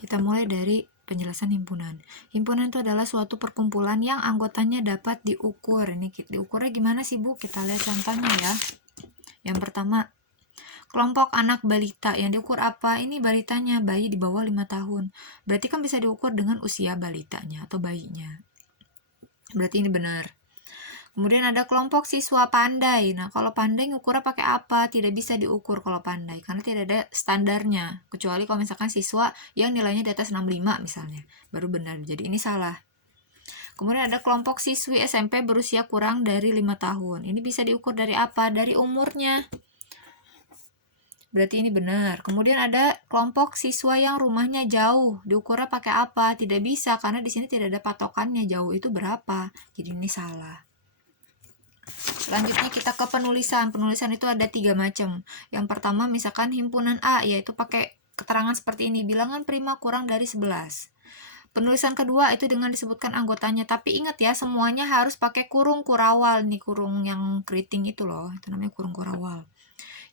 Kita mulai dari penjelasan himpunan. Himpunan itu adalah suatu perkumpulan yang anggotanya dapat diukur. Ini diukurnya gimana sih, Bu? Kita lihat contohnya ya. Yang pertama, kelompok anak balita. Yang diukur apa? Ini balitanya, bayi di bawah 5 tahun. Berarti kan bisa diukur dengan usia balitanya atau bayinya. Berarti ini benar. Kemudian ada kelompok siswa pandai. Nah, kalau pandai ngukurnya pakai apa? Tidak bisa diukur kalau pandai, karena tidak ada standarnya. Kecuali kalau misalkan siswa yang nilainya di atas 65 misalnya. Baru benar, jadi ini salah. Kemudian ada kelompok siswi SMP berusia kurang dari 5 tahun. Ini bisa diukur dari apa? Dari umurnya. Berarti ini benar. Kemudian ada kelompok siswa yang rumahnya jauh. Diukurnya pakai apa? Tidak bisa, karena di sini tidak ada patokannya jauh itu berapa. Jadi ini salah. Selanjutnya kita ke penulisan. Penulisan itu ada 3 macam. Yang pertama misalkan himpunan A, yaitu pakai keterangan seperti ini. Bilangan prima kurang dari 11. Penulisan kedua itu dengan disebutkan anggotanya. Tapi ingat ya, semuanya harus pakai kurung kurawal. Nih kurung yang keriting itu loh. Itu namanya kurung kurawal.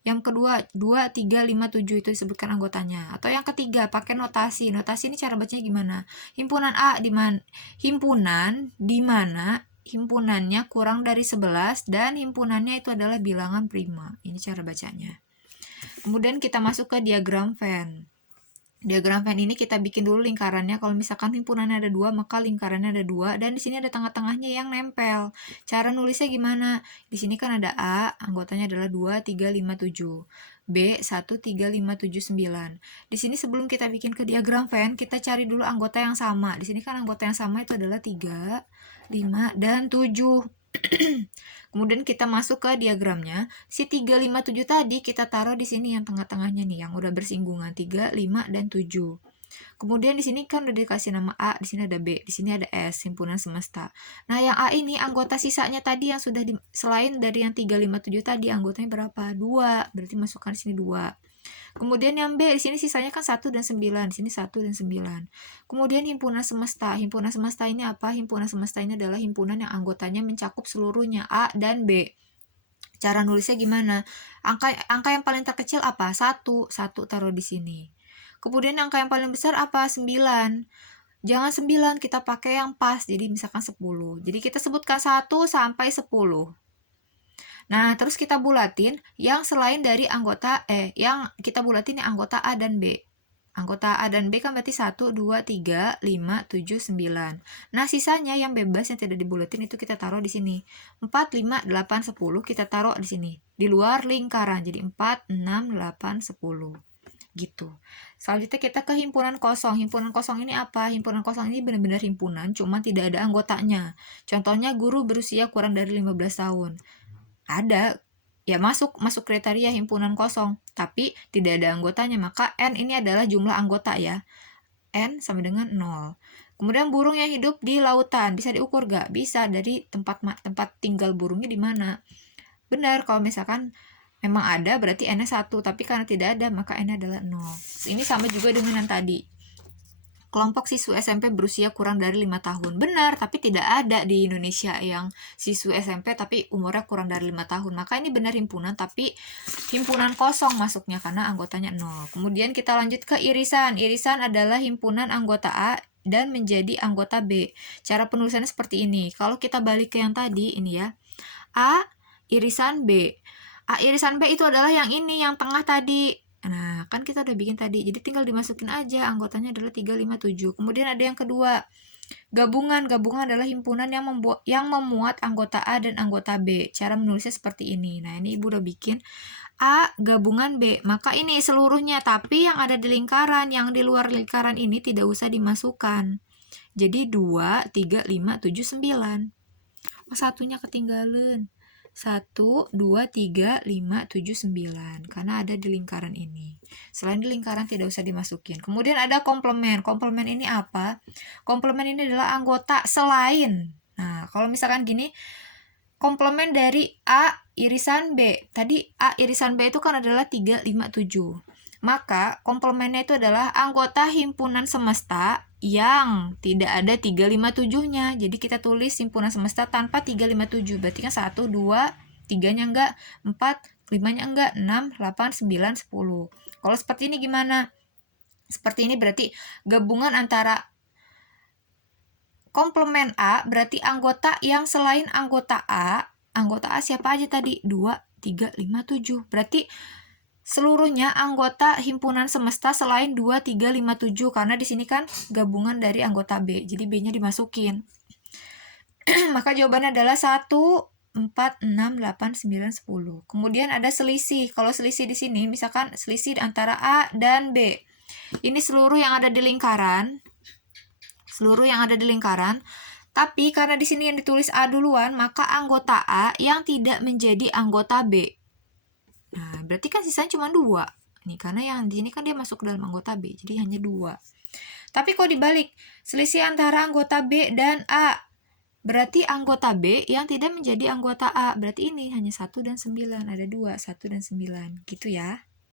Yang kedua, 2, 3, 5, 7 itu disebutkan anggotanya. Atau yang ketiga, pakai notasi. Notasi ini cara bacanya gimana? Himpunan A di mana? Himpunan di mana himpunannya kurang dari 11 dan himpunannya itu adalah bilangan prima. Ini cara bacanya. Kemudian kita masuk ke diagram Venn. Diagram Venn ini kita bikin dulu lingkarannya. Kalau misalkan himpunannya ada 2, maka lingkarannya ada 2 dan di sini ada tengah-tengahnya yang nempel. Cara nulisnya gimana? Di sini kan ada A, anggotanya adalah 2, 3, 5, 7. B, 1, 3, 5, 7, 9. Di sini sebelum kita bikin ke diagram Venn, kita cari dulu anggota yang sama. Di sini kan anggota yang sama itu adalah 3, 5, dan 7. Kemudian kita masuk ke diagramnya. Si 3, 5, 7 tadi kita taruh di sini yang tengah-tengahnya nih, yang udah bersinggungan 3, 5, dan 7. Kemudian di sini kan udah dikasih nama A, di sini ada B, di sini ada S, himpunan semesta. Nah, yang A ini anggota sisanya tadi yang sudah selain dari yang 3, 5, 7 tadi, anggotanya berapa? 2. Berarti masukkan di sini 2. Kemudian yang B, di sini sisanya kan 1 dan 9. Di sini 1 dan 9. Kemudian himpunan semesta. Himpunan semesta ini apa? Himpunan semesta ini adalah himpunan yang anggotanya mencakup seluruhnya, A dan B. Cara nulisnya gimana? Angka yang paling terkecil apa? 1. 1 taruh di sini. Kemudian angka yang paling besar apa? 9. Jangan 9, kita pakai yang pas. Jadi misalkan 10. Jadi kita sebutkan 1 sampai 10. Nah, terus kita bulatin yang selain dari anggota yang kita bulatin yang anggota A dan B. Anggota A dan B kan berarti 1, 2, 3, 5, 7, 9. Nah, sisanya yang bebas yang tidak dibulatin itu kita taruh di sini. 4, 5, 8, 10 kita taruh di sini. Di luar lingkaran. Jadi 4, 6, 8, 10. Gitu. Selanjutnya kita ke himpunan kosong. Himpunan kosong ini apa? Himpunan kosong ini benar-benar himpunan, cuma tidak ada anggotanya. Contohnya guru berusia kurang dari 15 tahun. Ada, ya masuk kriteria himpunan kosong, tapi tidak ada anggotanya, maka N ini adalah jumlah anggota ya. N sama dengan 0. Kemudian burung yang hidup di lautan, bisa diukur gak? Bisa, dari tempat tinggal burungnya di mana. Benar, kalau misalkan memang ada berarti N-nya 1, tapi karena tidak ada maka N-nya adalah 0. Ini sama juga dengan yang tadi. Kelompok siswa SMP berusia kurang dari 5 tahun. Benar, tapi tidak ada di Indonesia yang siswa SMP tapi umurnya kurang dari 5 tahun. Maka ini benar himpunan, tapi himpunan kosong masuknya karena anggotanya 0. Kemudian kita lanjut ke irisan. Irisan adalah himpunan anggota A dan menjadi anggota B. Cara penulisannya seperti ini. Kalau kita balik ke yang tadi, ini ya. A irisan B. A irisan B itu adalah yang ini, yang tengah tadi. Nah, kan kita udah bikin tadi. Jadi tinggal dimasukin aja. Anggotanya adalah 3, 5, 7. Kemudian ada yang kedua. Gabungan. Gabungan adalah himpunan yang memuat anggota A dan anggota B. Cara menulisnya seperti ini. Nah, ini Ibu udah bikin. A gabungan B. Maka ini seluruhnya. Tapi yang ada di lingkaran, yang di luar lingkaran ini tidak usah dimasukkan. Jadi 2, 3, 5, 7, 9. Oh, satunya ketinggalan. 1, 2, 3, 5, 7, 9. Karena ada di lingkaran ini. Selain di lingkaran tidak usah dimasukin. Kemudian ada komplement. Komplement ini apa? Komplement ini adalah anggota selain. Nah, kalau misalkan gini, komplement dari A irisan B. Tadi A irisan B itu kan adalah 3, 5, 7. Maka komplemennya itu adalah anggota himpunan semesta yang tidak ada 3, 5, 7-nya. Jadi kita tulis himpunan semesta tanpa 3, 5, 7. Berarti kan 1, 2, 3-nya enggak, 4, 5-nya enggak, 6, 8, 9, 10. Kalau seperti ini gimana? Seperti ini berarti gabungan antara komplement A, berarti anggota yang selain anggota A siapa aja tadi? 2, 3, 5, 7. Berarti seluruhnya anggota himpunan semesta selain 2, 3, 5, 7. Karena di sini kan gabungan dari anggota B. Jadi B-nya dimasukin. Maka jawabannya adalah 1, 4, 6, 8, 9, 10. Kemudian ada selisih. Kalau selisih di sini, misalkan selisih antara A dan B. Ini seluruh yang ada di lingkaran. Tapi karena di sini yang ditulis A duluan, maka anggota A yang tidak menjadi anggota B. Nah, berarti kan sisanya cuma 2. Nih, karena yang di sini kan dia masuk ke dalam anggota B, jadi hanya 2. Tapi kalau dibalik, selisih antara anggota B dan A, berarti anggota B yang tidak menjadi anggota A. Berarti ini hanya 1 dan 9. Ada 2, 1 dan 9. Gitu ya.